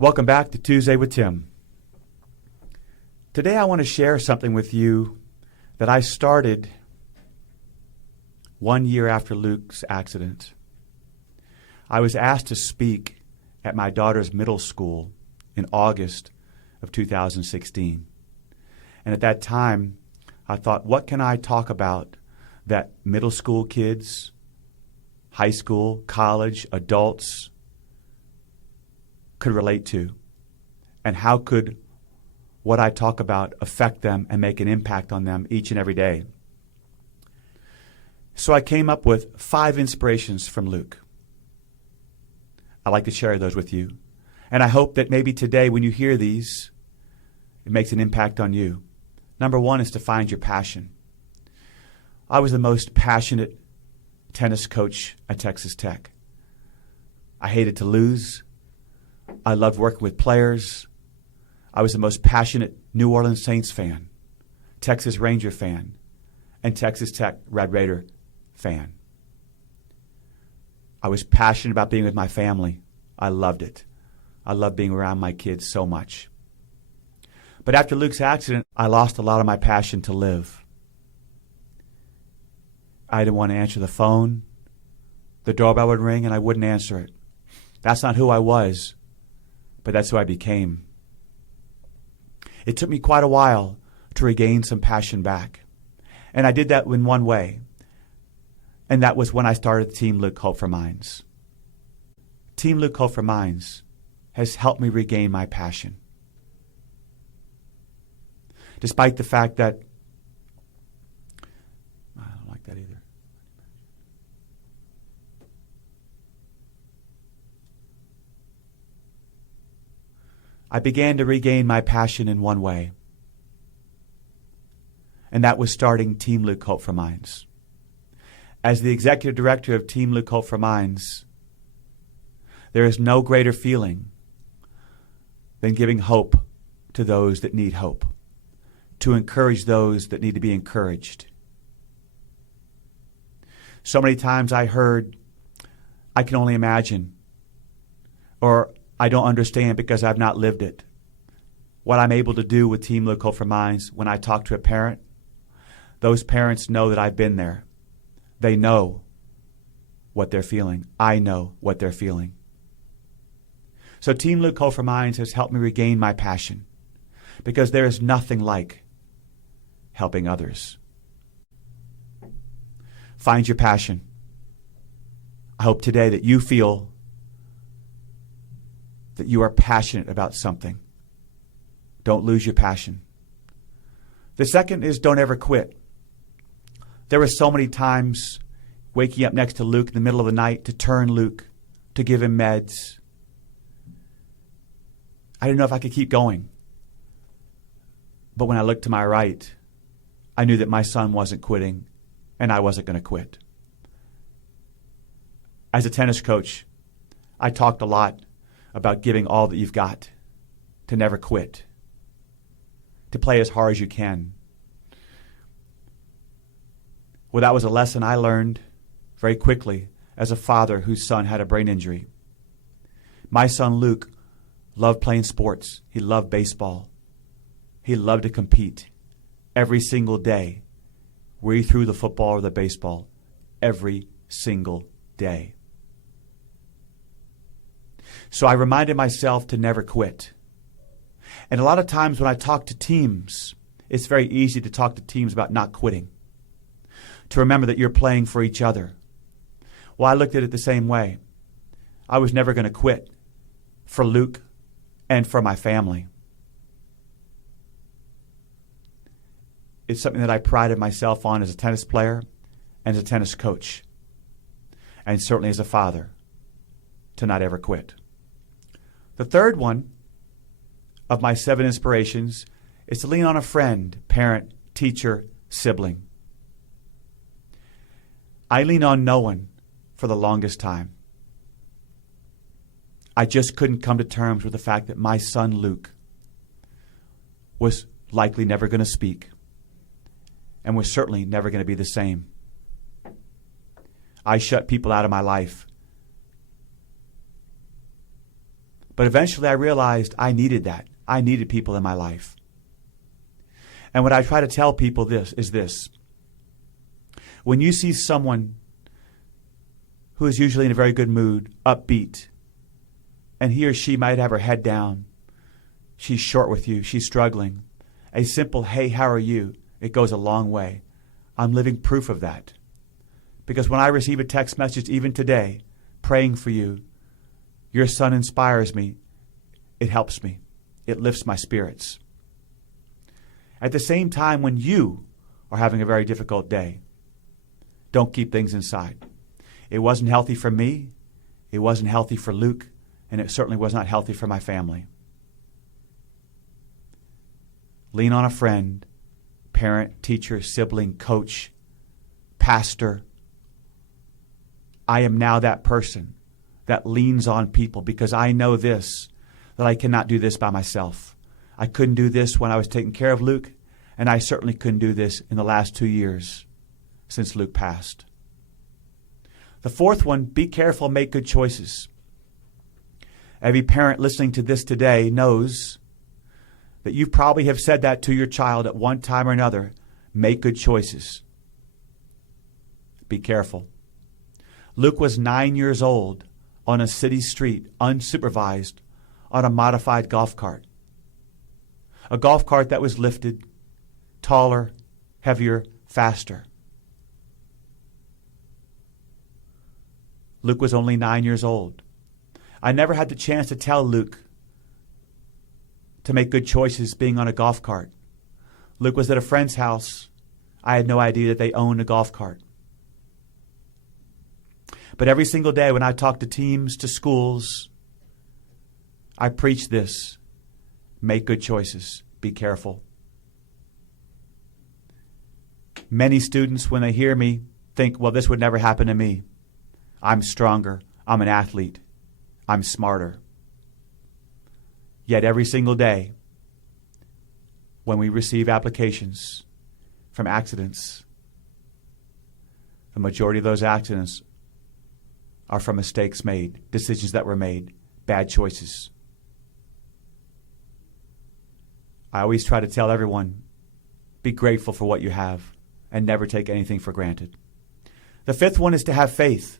Welcome back to Tuesday with Tim. Today I want to share something with you that I started 1 year after Luke's accident. I was asked to speak at my daughter's middle school in August of 2016. And at that time, I thought, what can I talk about that middle school kids, high school, college, adults could relate to? And how could what I talk about affect them and make an impact on them each and every day? So I came up with 5 inspirations from Luke. I'd like to share those with you. And I hope that maybe today when you hear these, it makes an impact on you. Number 1 is to find your passion. I was the most passionate tennis coach at Texas Tech. I hated to lose. I loved working with players. I was the most passionate New Orleans Saints fan, Texas Ranger fan, and Texas Tech Red Raider fan. I was passionate about being with my family. I loved it. I loved being around my kids so much. But after Luke's accident, I lost a lot of my passion to live. I didn't want to answer the phone. The doorbell would ring and I wouldn't answer it. That's not who I was, but that's who I became. It took me quite a while to regain some passion back. And I did that in one way. And that was when I started Team Luke Hope for Minds. Team Luke Hope for Minds has helped me regain my passion. Despite the fact that, I don't like that either. I began to regain my passion in one way. And that was starting Team Luke Hope for Minds. As the executive director of Team Luke Hope for Minds, there is no greater feeling than giving hope to those that need hope, to encourage those that need to be encouraged. So many times I heard, I can only imagine, or I don't understand because I've not lived it. What I'm able to do with Team Luke Hope for Minds, when I talk to a parent, those parents know that I've been there. They know what they're feeling. I know what they're feeling. So Team Luke Hope for Minds has helped me regain my passion because there is nothing like helping others. Find your passion. I hope today that you feel that you are passionate about something. Don't lose your passion. The second is don't ever quit. There were so many times waking up next to Luke in the middle of the night to turn Luke, to give him meds. I didn't know if I could keep going. But when I looked to my right, I knew that my son wasn't quitting and I wasn't going to quit. As a tennis coach, I talked a lot about giving all that you've got, to never quit, to play as hard as you can. Well, that was a lesson I learned very quickly as a father whose son had a brain injury. My son Luke loved playing sports. He loved baseball. He loved to compete every single day, where he threw the football or the baseball, every single day. So I reminded myself to never quit. And a lot of times when I talk to teams, it's very easy to talk to teams about not quitting, to remember that you're playing for each other. Well, I looked at it the same way. I was never going to quit for Luke and for my family. It's something that I prided myself on as a tennis player and as a tennis coach, and certainly as a father, to not ever quit. The third one of my 7 inspirations is to lean on a friend, parent, teacher, sibling. I lean on no one for the longest time. I just couldn't come to terms with the fact that my son Luke was likely never going to speak and was certainly never going to be the same. I shut people out of my life. But eventually I realized I needed that. I needed people in my life. And what I try to tell people is this. When you see someone who is usually in a very good mood, upbeat, and he or she might have her head down, she's short with you, she's struggling, a simple, hey, how are you? It goes a long way. I'm living proof of that. Because when I receive a text message, even today, praying for you, your son inspires me, it helps me. It lifts my spirits. At the same time, when you are having a very difficult day, don't keep things inside. It wasn't healthy for me, it wasn't healthy for Luke, and it certainly was not healthy for my family. Lean on a friend, parent, teacher, sibling, coach, pastor. I am now that person that leans on people because I know this, that I cannot do this by myself. I couldn't do this when I was taking care of Luke, and I certainly couldn't do this in the last 2 years since Luke passed. The fourth one, be careful, make good choices. Every parent listening to this today knows that you probably have said that to your child at one time or another. Make good choices. Be careful. Luke was 9 years old on a city street, unsupervised, on a modified golf cart. A golf cart that was lifted, taller, heavier, faster. Luke was only 9 years old. I never had the chance to tell Luke to make good choices being on a golf cart. Luke was at a friend's house. I had no idea that they owned a golf cart. But every single day when I talk to teams, to schools, I preach this. Make good choices. Be careful. Many students, when they hear me, think, well, this would never happen to me. I'm stronger. I'm an athlete. I'm smarter. Yet every single day, when we receive applications from accidents, the majority of those accidents are from mistakes made, decisions that were made, bad choices. I always try to tell everyone, be grateful for what you have and never take anything for granted. The fifth one is to have faith.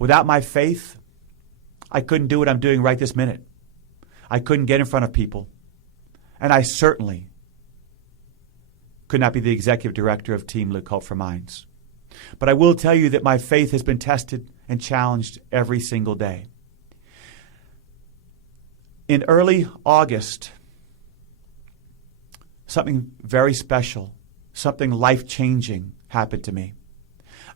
Without my faith, I couldn't do what I'm doing right this minute. I couldn't get in front of people. And I certainly could not be the executive director of Team Luke Hope for Minds. But I will tell you that my faith has been tested and challenged every single day. In early August, something very special, something life-changing happened to me.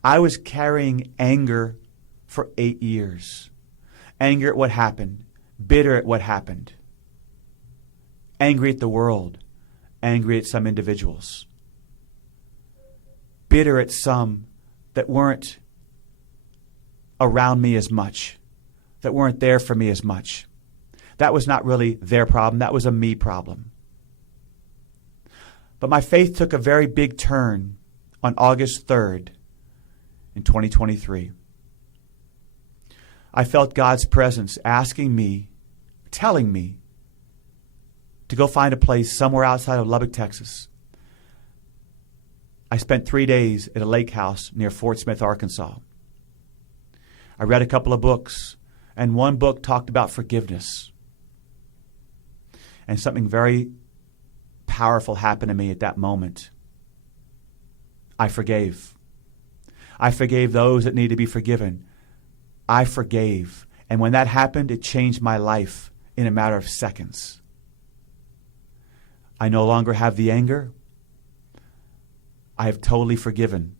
I was carrying anger for 8 years. Anger at what happened, bitter at what happened, angry at the world, angry at some individuals, bitter at some that weren't around me as much, that weren't there for me as much. That was not really their problem. That was a me problem. But my faith took a very big turn on August 3rd in 2023. I felt God's presence asking me, telling me to go find a place somewhere outside of Lubbock, Texas. I spent 3 days at a lake house near Fort Smith, Arkansas. I read a couple of books, and one book talked about forgiveness. And something very powerful happened to me at that moment. I forgave. I forgave those that need to be forgiven. I forgave. And when that happened, it changed my life in a matter of seconds. I no longer have the anger. I have totally forgiven.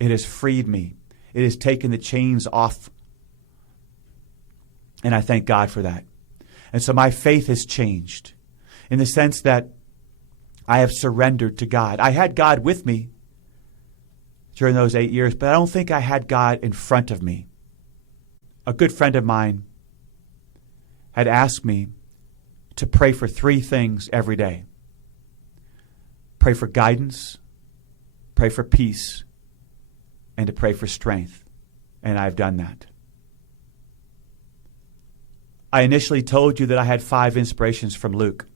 It has freed me. It has taken the chains off. And I thank God for that. And so my faith has changed in the sense that I have surrendered to God. I had God with me during those 8 years, but I don't think I had God in front of me. A good friend of mine had asked me to pray for 3 things every day. Pray for guidance, pray for peace, and to pray for strength. And I've done that. I initially told you that I had 5 inspirations from Luke.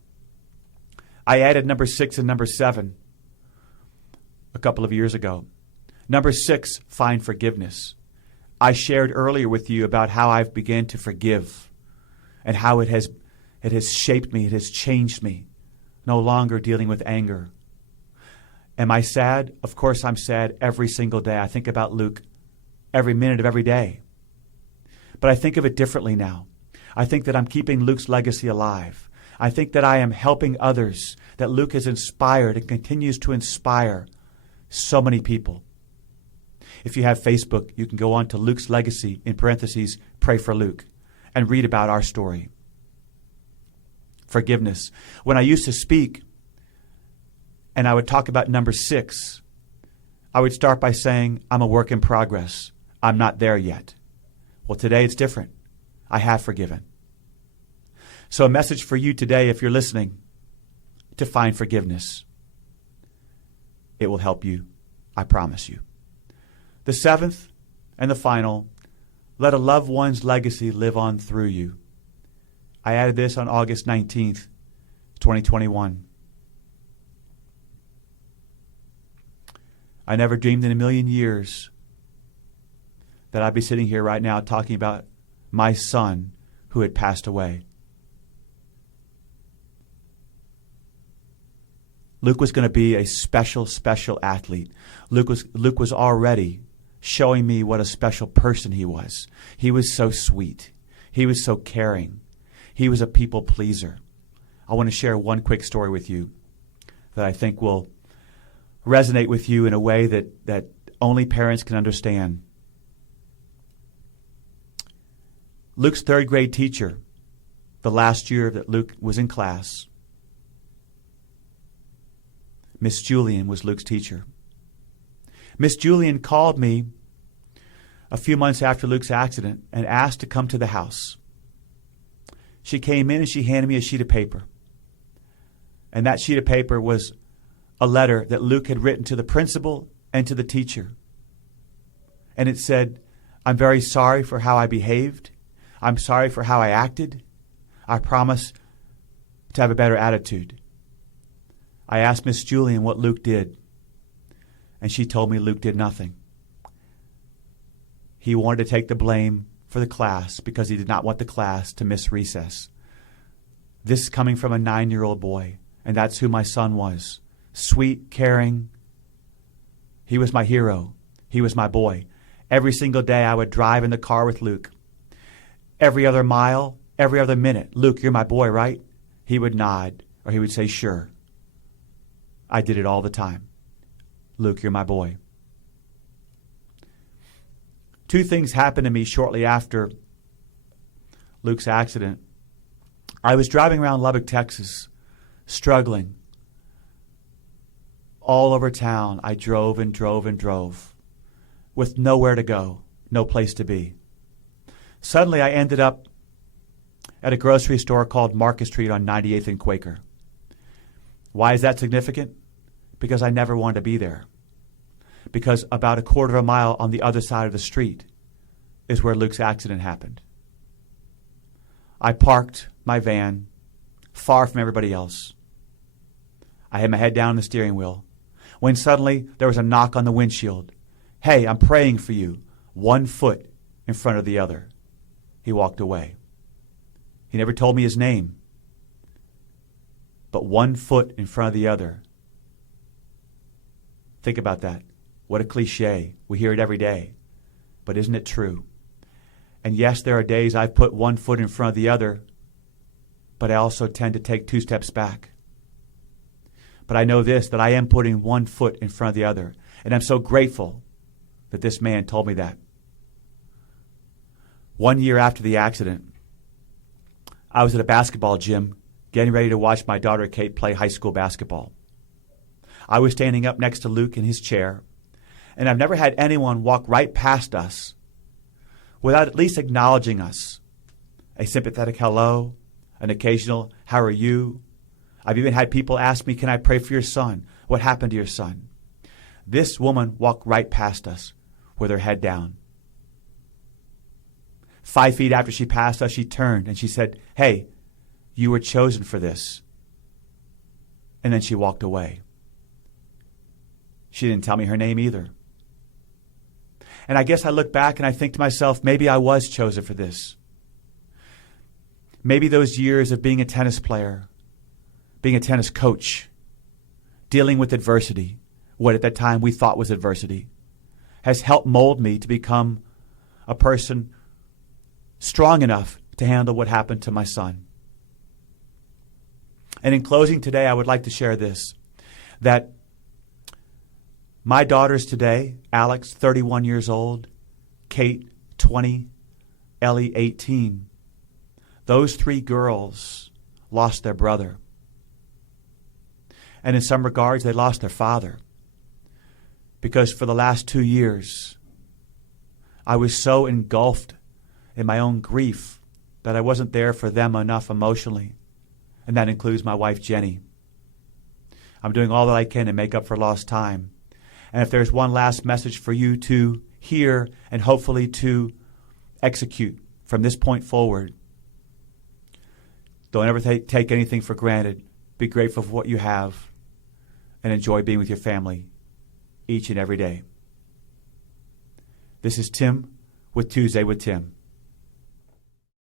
I added number 6 and number 7 a couple of years ago. Number 6, find forgiveness. I shared earlier with you about how I've begun to forgive and how it has shaped me, it has changed me, no longer dealing with anger. Am I sad? Of course I'm sad every single day. I think about Luke every minute of every day. But I think of it differently now. I think that I'm keeping Luke's legacy alive. I think that I am helping others, that Luke has inspired and continues to inspire so many people. If you have Facebook, you can go on to Luke's Legacy, in parentheses, pray for Luke, and read about our story. Forgiveness. When I used to speak, and I would talk about number 6, I would start by saying, I'm a work in progress. I'm not there yet. Well, today it's different. I have forgiven. So a message for you today, if you're listening, to find forgiveness. It will help you, I promise you. The 7th and the final, let a loved one's legacy live on through you. I added this on August 19th, 2021. I never dreamed in a million years that I'd be sitting here right now talking about my son who had passed away. Luke was going to be a special, special athlete. Luke was already showing me what a special person he was. He was so sweet. He was so caring. He was a people pleaser. I want to share one quick story with you that I think will resonate with you in a way that only parents can understand. Luke's 3rd grade teacher, the last year that Luke was in class, Miss Julian was Luke's teacher. Miss Julian called me a few months after Luke's accident and asked to come to the house. She came in and she handed me a sheet of paper. And that sheet of paper was a letter that Luke had written to the principal and to the teacher. And it said, I'm very sorry for how I behaved. I'm sorry for how I acted. I promise to have a better attitude. I asked Miss Julian what Luke did, and she told me Luke did nothing. He wanted to take the blame for the class because he did not want the class to miss recess. This is coming from a 9-year-old boy, and that's who my son was. Sweet, caring. He was my hero. He was my boy. Every single day I would drive in the car with Luke. Every other mile, every other minute, Luke, you're my boy, right? He would nod, or he would say, sure. I did it all the time. Luke, you're my boy. 2 things happened to me shortly after Luke's accident. I was driving around Lubbock, Texas, struggling. All over town, I drove and drove and drove with nowhere to go, no place to be. Suddenly, I ended up at a grocery store called Market Street on 98th and Quaker. Why is that significant? Because I never wanted to be there. Because about a quarter of a mile on the other side of the street is where Luke's accident happened. I parked my van far from everybody else. I had my head down on the steering wheel when suddenly there was a knock on the windshield. Hey, I'm praying for you. 1 foot in front of the other. He walked away. He never told me his name. But 1 foot in front of the other. Think about that. What a cliche. We hear it every day. But isn't it true? And yes, there are days I've put 1 foot in front of the other, but I also tend to take 2 steps back. But I know this, that I am putting 1 foot in front of the other. And I'm so grateful that this man told me that. 1 year after the accident, I was at a basketball gym getting ready to watch my daughter Kate play high school basketball. I was standing up next to Luke in his chair, and I've never had anyone walk right past us without at least acknowledging us. A sympathetic hello, an occasional, how are you? I've even had people ask me, can I pray for your son? What happened to your son? This woman walked right past us with her head down. 5 feet after she passed us, she turned and she said, "Hey, you were chosen for this." And then she walked away. She didn't tell me her name either. And I guess I look back and I think to myself, maybe I was chosen for this. Maybe those years of being a tennis player, being a tennis coach, dealing with adversity, what at that time we thought was adversity, has helped mold me to become a person strong enough to handle what happened to my son. And in closing today, I would like to share this, that my daughters today, Alex, 31 years old, Kate, 20, Ellie, 18, those 3 girls lost their brother. And in some regards, they lost their father. Because for the last 2 years, I was so engulfed in my own grief that I wasn't there for them enough emotionally. And that includes my wife, Jenny. I'm doing all that I can to make up for lost time. And if there's one last message for you to hear and hopefully to execute from this point forward, don't ever take anything for granted. Be grateful for what you have and enjoy being with your family each and every day. This is Tim with Tuesday with Tim.